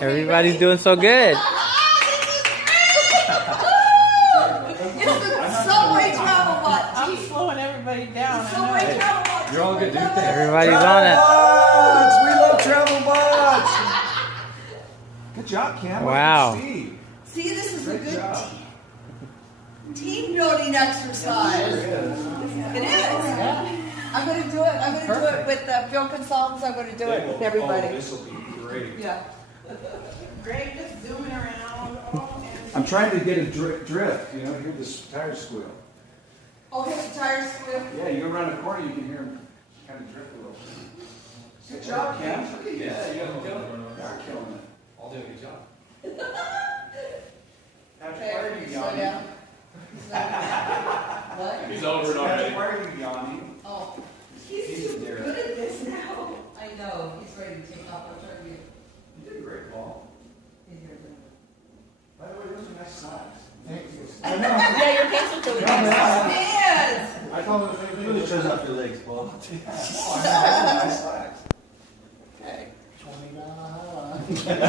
Everybody's doing so good. It's the Subway Travelbot. I'm slowing everybody down. Subway Travelbot. You're all good, dude. Everybody's on it. Travelbots! We love Travelbots! Good job, Cam. Wow. Steve. See, this is a Good good job. team building exercise. It is. I'm going to do it. I'm going to do it with the film consultants. I'm going to do it with everybody. Oh, this will be great. Yeah. Greg just zooming around. I'm trying to get a drift, you know, hear this tire squeal. Okay, the tires squeal. Yeah, you go around the corner, you can hear him kind of drift a little. Good job, Cam. Look at you. Yeah, you guys are killing it. You're killing it. All doing a good job. Patrick, Okay, why are everybody you slow yawning? down. What? He's over it already. Patrick, why are you yawning? Oh, He's he's too there. good at this now. I know. He's ready to take off. I'll turn you. You did great, Paul. He's here. By the way, those are nice slacks. Thank you. Yeah, your pants are really Yeah, nice. Yes. I thought it was Really shows off your legs, Paul. nice slacks. Okay. 20